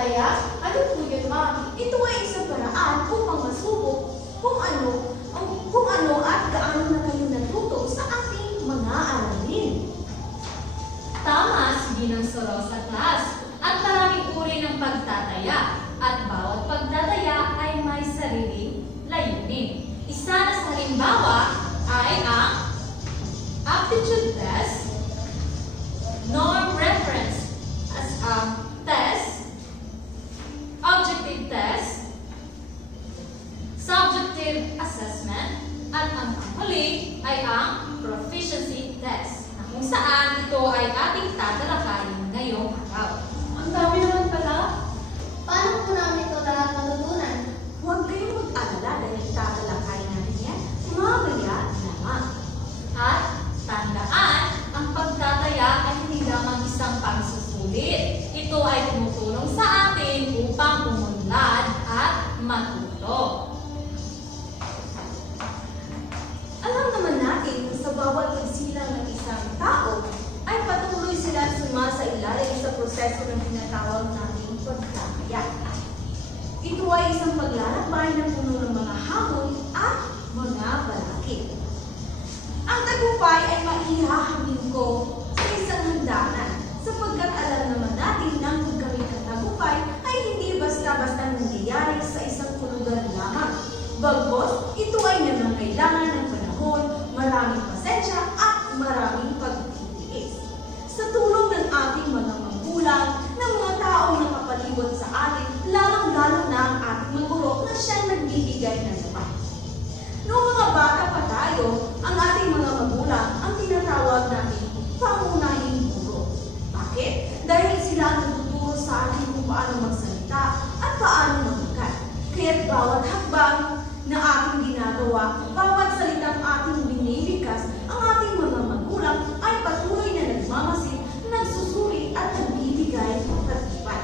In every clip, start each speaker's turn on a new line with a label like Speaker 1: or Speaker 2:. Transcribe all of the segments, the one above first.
Speaker 1: Pagtataya? Ano
Speaker 2: po yun, ma'am?
Speaker 1: Ito ay isang paraan upang masubok kung ano, kung ano at gaano na kayo natuto sa ating mga aralin.
Speaker 3: Tama si Ginang Soros sa class at maraming uri ng pagtataya at bawat pagtataya ay may sariling layunin. Isa na sa halimbawa ay ang aptitude test, norm panghuli ay ang proficiency test na kung saan ito ay ating tatalakayin ngayong araw.
Speaker 2: Ang dami naman pala. Paano po namin ito lahat matutunan?
Speaker 1: Huwag kayong mag-alala dahil tatalakayin natin yan mamaya lamang.
Speaker 3: At tandaan, ang pagtataya ay hindi lamang isang pagsusulit. Ito ay tumutulong sa atin upang umunlad at matuto.
Speaker 1: Proseso ng tinatawag nating pagtataya. Ito ay isang paglalakbay ng puno ng mga hamon at mga balakid. Ang tagumpay ay maihahambing ko sa isang hangganan sapagkat alam naman natin na ang pagkamit ng tagumpay ay hindi basta-basta nangyayari sa isang pulugan lamang. Bagos, ito ay nangangailangan ng panahon, maraming magulang, ng mga taong nakapalibot sa atin, lalong-lalo na ang ating mga guro na siyang nagbibigay ng laban. Noong mga bata pa tayo, ang ating mga magulang ang tinatawag natin pangunahing guro. Bakit? Dahil sila ang nagtuturo sa atin kung paano magsalita at paano magmagal. Kaya't bawat hakbang na ating ginagawa, bawat salitang ating binibigkas, ang ating mga magulang ay patuloy na nagmamasid, nagsusuri at nagbibigay ng patibay.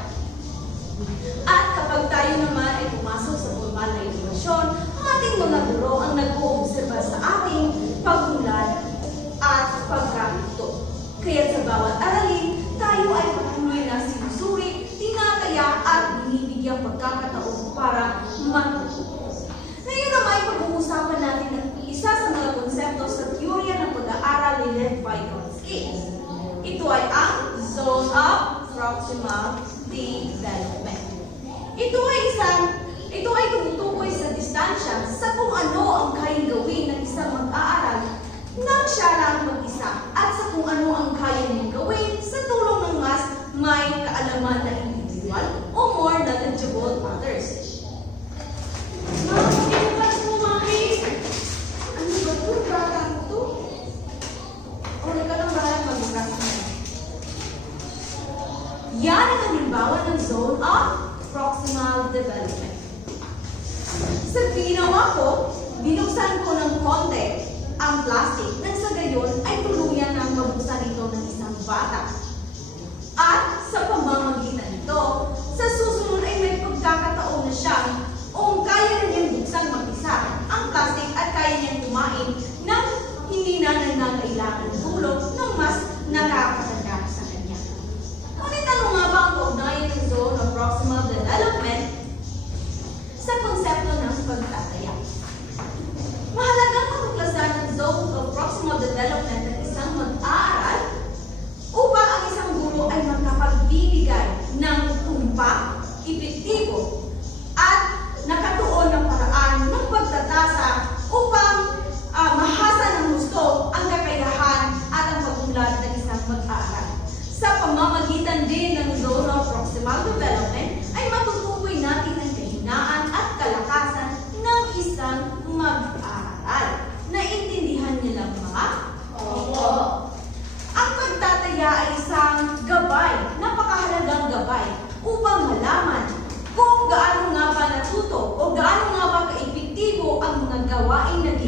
Speaker 1: At kapag tayo naman ay pumasok sa formal na edukasyon, ang ating mga guro ang nag-uobserba sa ating pagmulan at pagkatuto. Kaya nga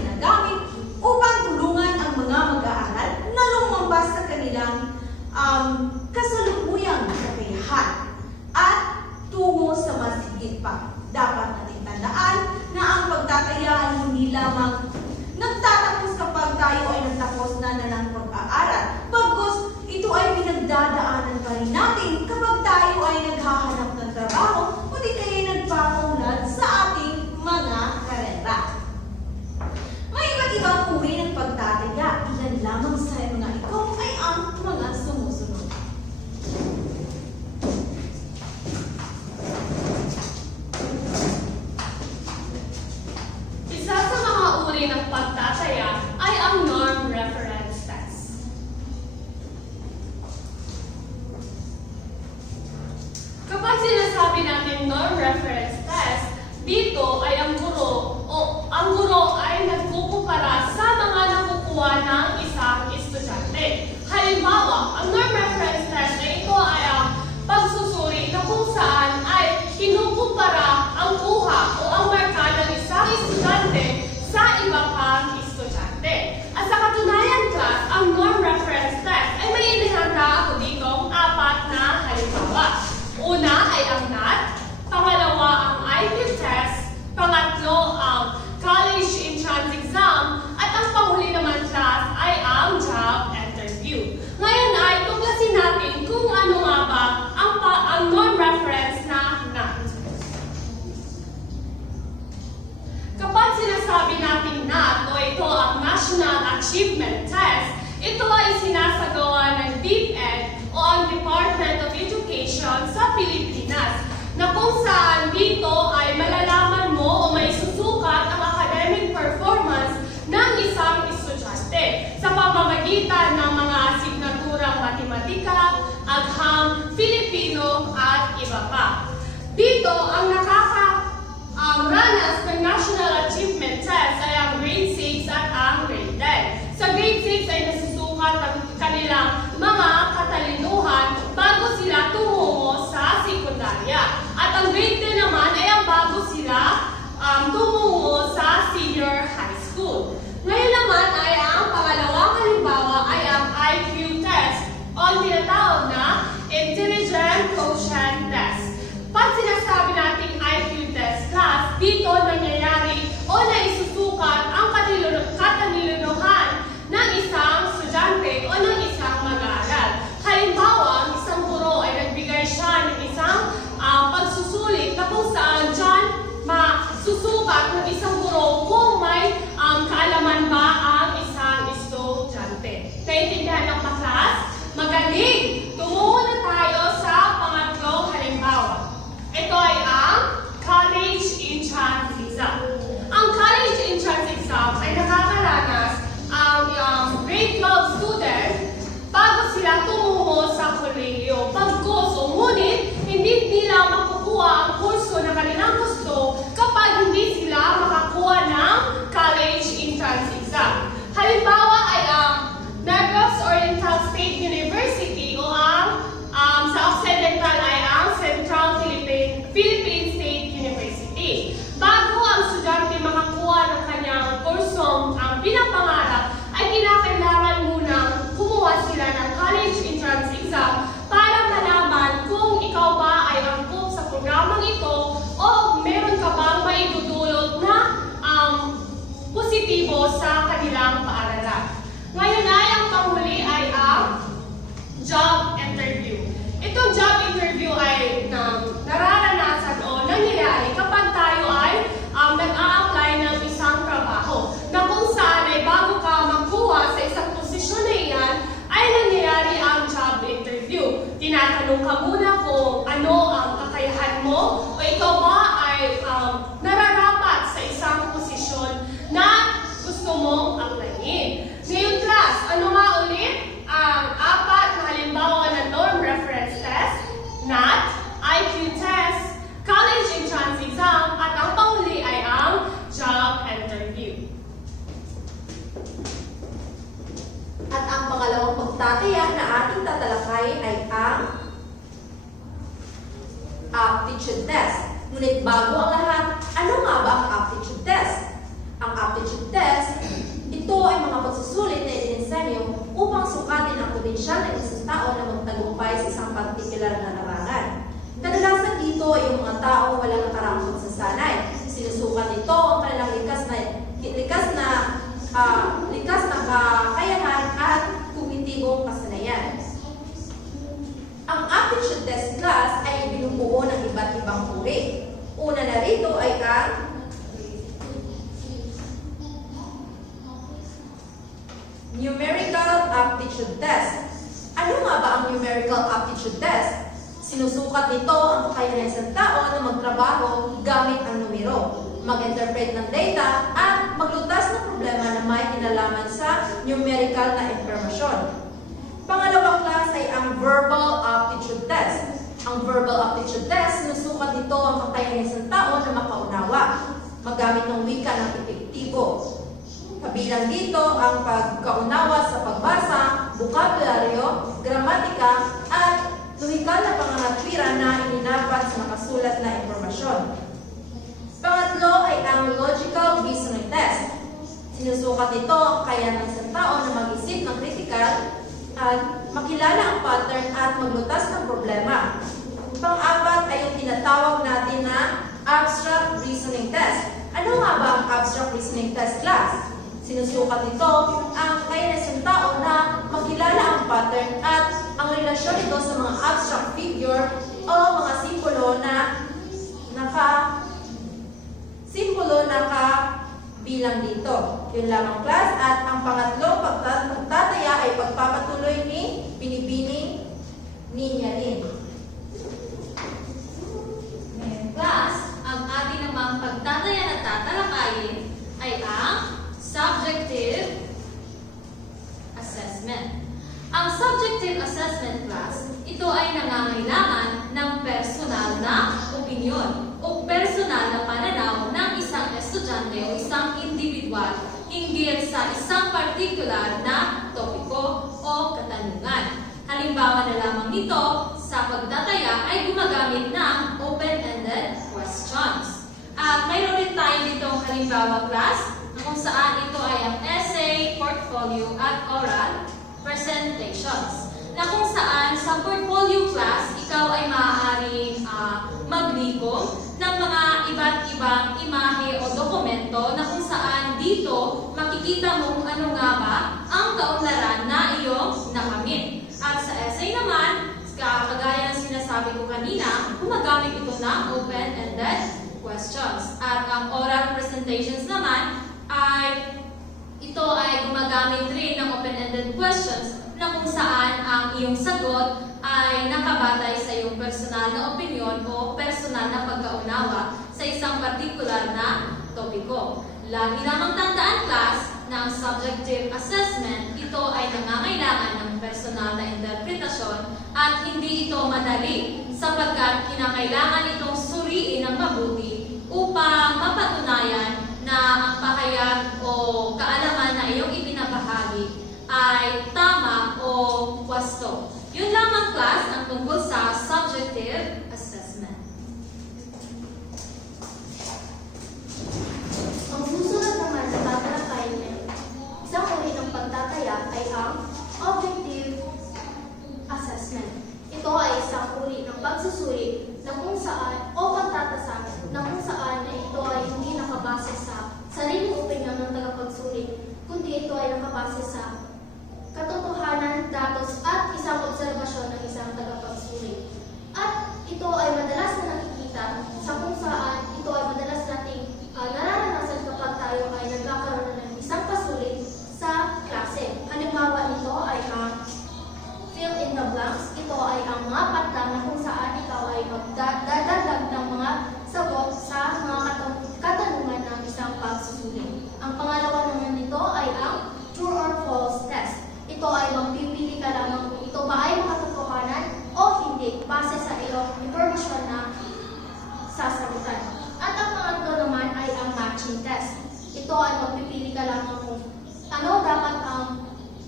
Speaker 4: I'm not iba pa. Dito, ang nakaka um, ng National Achievement Test ay ang grade 6 at ang grade 10. Sa grade 6 ay nasusukat ang kanilang mga katalinuhan bago sila tumungo sa sekundarya. At ang grade 10 naman ay ang bago sila um, tumungo sa senior high school. Ngayon naman ay ang pangalawang halimbawa ay ang IQ test o tinatawag na Intelligent Quotient Test. Pag sinasabi nating IQ test class, dito nangyayari o naisusukat ang katilun- katanilunuhan ng isang estudyante o ng isang mag-aaral. Halimbawa, ang isang guro ay nagbigay siya ng isang ah, pagsusulit na kung saan dyan masusukat ng isang guro kung may um, kaalaman ba ang isang estudyante. Naintindihan ng maklas? Magaling! Tumungo na tayo sa pangatlong halimbawa. Ito ay ang college entrance exam. Ang college entrance exam ay nakakaranas ang um, grade 12 student bago sila tumungo sa kolehiyo. Pagkos o ngunit, hindi nila makukuha ang kurso na kanilang gusto kapag hindi sila makakuha ng college entrance exam. Halimbawa ay ang Negros Oriental State University o ang um, sa Occidental ay ang Central Philippine, Philippine State University. Bago ang estudyante makakuha ng kanyang kursong ang pinapangarap, ay kinakailangan munang kumuha sila ng college entrance exam para malaman kung ikaw ba ay angkop sa programang ito o meron ka bang maidudulot na um, positibo sa kanilang paaralan. Ngayon ay ang panghuli ay ang job interview. Itong job interview ay um, nararanasan o nangyayari kapag tayo ay um, nag-a-apply ng isang trabaho na kung saan ay bago ka magkuha sa isang posisyon na iyan ay nangyayari ang job interview. Tinatanong ka muna kung ano ang kakayahan mo o ikaw ba ay um, nararapat sa isang posisyon na gusto mong applyin. Ngayon class, ano nga ulit ang apat na halimbawa ng norm reference test, NAT, IQ test, college entrance exam, at ang panghuli ay ang job interview.
Speaker 1: At ang pangalawang pagtatayak na ating tatalakayin ay ang aptitude test. Ngunit bago ang lahat, ano nga ba ang aptitude test? Ang aptitude test, ito ay mga pagsusulit na ininsenyo upang sukatin ang potensyal ng isang tao na magtagumpay sa isang partikular na larangan. Kadalasan dito ay yung mga taong walang nakaraang pagsasanay. Sinusukat nito ang kanilang likas na likas na ah, likas na kakayahan at kumitibong kasanayan. Ang aptitude test class ay binubuo ng iba't ibang uri. Na rito ay ang numerical aptitude test. Ano nga ba ang numerical aptitude test? Sinusukat nito ang kakayahan ng tao na magtrabaho gamit ang numero, mag-interpret ng data, at maglutas ng problema na may kinalaman sa numerical na impormasyon. Pangalawang class ay ang verbal aptitude test. Ang verbal aptitude test, sinusukat nito ang kakayahan ng makaunawa, magamit ng wika ng epektibo. Kabilang dito ang pagkaunawa sa pagbasa, bukabularyo, gramatika, at lohikal na pangangatwiran na ininapat sa nakasulat na impormasyon. Pangatlo ay ang logical reasoning test. Sinusukat nito ang kaya ng tao na mag-isip ng critical at makilala ang pattern at maglutas ng problema. Pang-apat ay yung tinatawag na abstract reasoning test. Ano nga ba ang abstract reasoning test class? Sinusukat nito ang kaya ng tao na makilala ang pattern at ang relasyon nito sa mga abstract figure o mga simbolo na naka simbolo na ka bilang dito. Yun lamang class. At ang pangatlong pagta- pagtataya ay pagpapatuloy ni Binibining atin namang pagtatayan at tatalakayin ay ang subjective
Speaker 3: assessment. Ang subjective assessment class, ito ay nangangailangan ng personal na opinion o personal na pananaw ng isang estudyante o isang individual hinggil sa isang partikular na topiko o katanungan. Halimbawa na lamang nito, sa pagtataya ay gumagamit ng open-ended questions. At mayroon din tayo ditong halimbawa class kung saan ito ay ang essay, portfolio, at oral presentations. Na kung saan sa portfolio class, ikaw ay maaaring ah, maglikom ng mga iba't ibang imahe o dokumento na kung saan dito makikita mo kung ano nga ba ang kaunlaran na iyong nakamit. At sa essay naman, ka- kagaya ng sinasabi ko kanina, gumagamit ito ng open-ended questions. At ang oral presentations naman ay ito ay gumagamit rin ng open-ended questions na kung saan ang iyong sagot ay nakabatay sa iyong personal na opinion o personal na pagkaunawa sa isang particular na topiko. Lagi lamang tandaan class na ang subjective assessment, ito ay nangangailangan ng personal na interpretasyon at hindi ito madali sapagkat kinakailangan itong suriin ng mabuti upang mapatunayan na ang pahayag o kaalaman na iyong ibinabahagi ay tama o wasto. Yun lamang class ang tungkol sa subjective assessment.
Speaker 2: Ang susunod naman na tatalakayin ay isang uri ng pagtataya ay ang objective assessment. Ito ay isang uri ng pagsusuri na kung saan o pagtatasan na kung saan na ito ay hindi nakabase sa sariling opinion ng tagapagsuri, kundi nakabase sa katotohanan, datos at isang obserbasyon ng isang tagapagsuri. At ito ay madalas na nakikita sa kung saan ito ay madalas nating ah, nararanasan kapag tayo ay nagkakaroon na ng isang pasulit sa klase. Halimbawa nito ay ang fill in the blanks. Ito ay ang mga patlang na kung saan ikaw ay magdadagdag ng mga sagot sa mga katanungan ng isang pagsusulit. Ang pangalawa naman nito ay ang Ito ay magpipili ka lamang kung ito ba ay makatotohanan o hindi base sa iyong impormasyon na sasagutan. At ang pangatlo naman ay ang matching test. Ito ay magpipili ka lamang kung ano dapat ang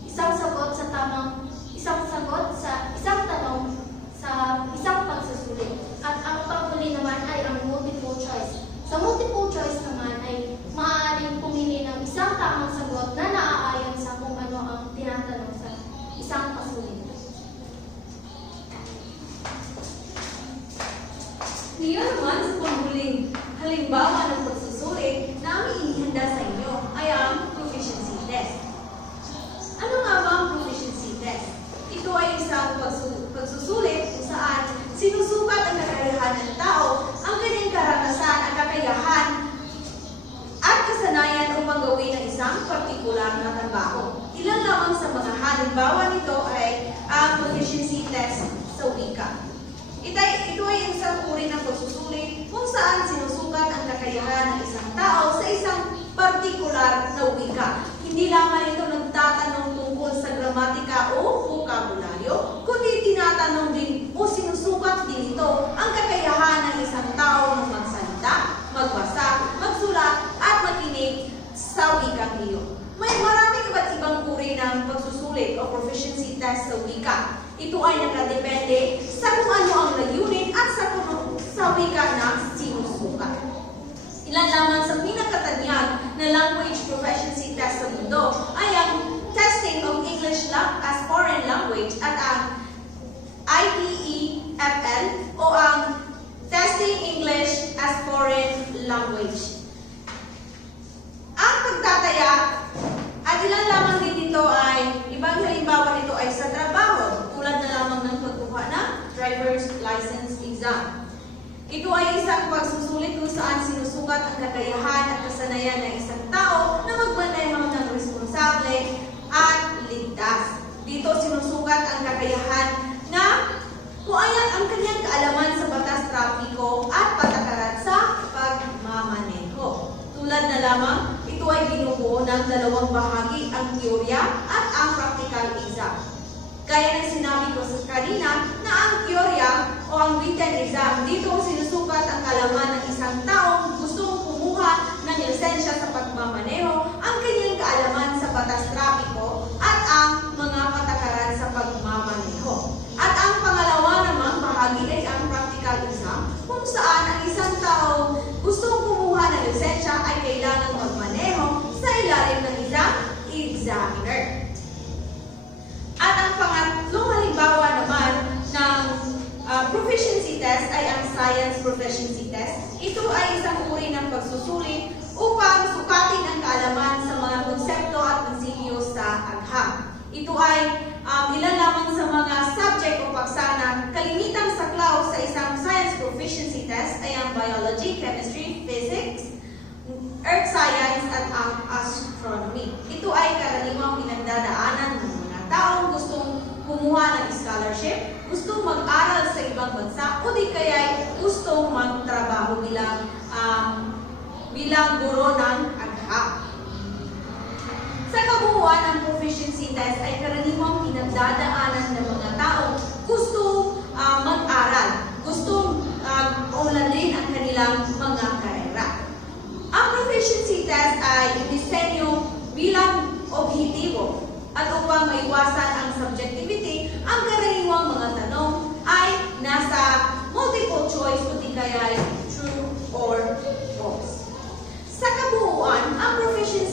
Speaker 2: isang sagot sa tamang isang sagot sa isang tanong sa isang pagsusulit. At ang panghuli naman ay ang multiple choice. Sa multiple choice naman ay maaaring pumili ng isang tamang sagot na naaayon sa kung ano ang tinatanong sa isang pasulit.
Speaker 1: Ngayon naman sa panghuling halimbawa ng pagsusulit na aming inihanda sa inyo ay ang proficiency test. Ano nga ba ang proficiency test? Ito ay isang pagsu- pagsusulit kung saan sinusukat ang kakayahan ng tao, ang kanyang karanasan, ang kakayahan, at kasanayan upang gawin ang isang partikular na trabaho. Ilan lamang sa mga halimbawa nito ay ang proficiency test sa wika. Ito ay, ito ay isang uri ng pagsusulit kung saan sinusukat ang kakayahan ng isang tao sa isang partikular na wika. Hindi lamang ito nagtatanong tungkol sa gramatika o vokabularyo, kundi tinatanong din o sinusukat din ito ang kakayahan ng isang tao ng magsalita, magbasa, magsulat, at makinig sa wikang iyon. May maraming iba't ibang uri ng pagsusulit o proficiency test sa wika. Ito ay nakadepende sa kung ano ang layunin at sa kung sa wika na sinusukat. Ilan lamang sa pinakatanyag na language proficiency test sa mundo ay ang testing of English as foreign language at ang ITEFL o ang Testing English as Foreign Language. Ang pagtataya at ilan lamang din dito ay, ibang halimbawa nito ay sa trabaho, tulad na lamang ng pagkuha ng driver's license exam. Ito ay isang pagsusulit kung saan sinusukat ang kakayahan at kasanayan ng isang tao na magmaneho ng responsable at ligtas. Dito sinusukat ang kakayahan na kung ayan ang kanyang kaalaman sa batas trapiko at patakaran sa pagmamaneho. Tulad na lamang, ito ay binubuo ng dalawang bahagi, ang teorya at ang practical exam. Gaya ng sinabi ko sa kanina na ang teorya o ang written exam, dito sinusukat ang kalaman ng isang taong gustong kumuha ng lisensya sa pagmamaneho, ang kanyang kaalaman sa batas trapiko at ang mga patakaran sa pagmamaneho. At ang pangalawa namang bahagi ay ang practical exam kung saan ang isang tao gustong kumuha ng lisensya ay kailangan magmaneho sa ilalim ng isang examiner. At ang pangatlong halimbawa naman ng ah, proficiency test ay ang science proficiency test. Ito ay isang uri ng pagsusulit upang sukatin ang kaalaman sa mga konsepto at prinsipyo sa agham. Ito ay um, ilan lamang sa mga subject o paksa na kalimitang saklaw sa isang science proficiency test ay ang biology, chemistry, physics, earth science at ang astronomy. Ito ay karaniwang pinagdadaanan ng mga taong gustong kumuha ng scholarship, gustong mag-aral sa ibang bansa, o di kaya gustong magtrabaho bilang um, bilang guro ng agha. Sa kabuuan ng proficiency test ay karaniwang pinagdadaanan ng mga tao gustong ah, mag-aral, gustong um, uladin ang kanilang mga karera. Ang proficiency test ay inisenyo bilang objektibo at upang maiwasan ang subjectivity, ang karaniwang mga tanong ay nasa multiple choice o di kaya ay true or false. Sa kabuuan, ang proficiency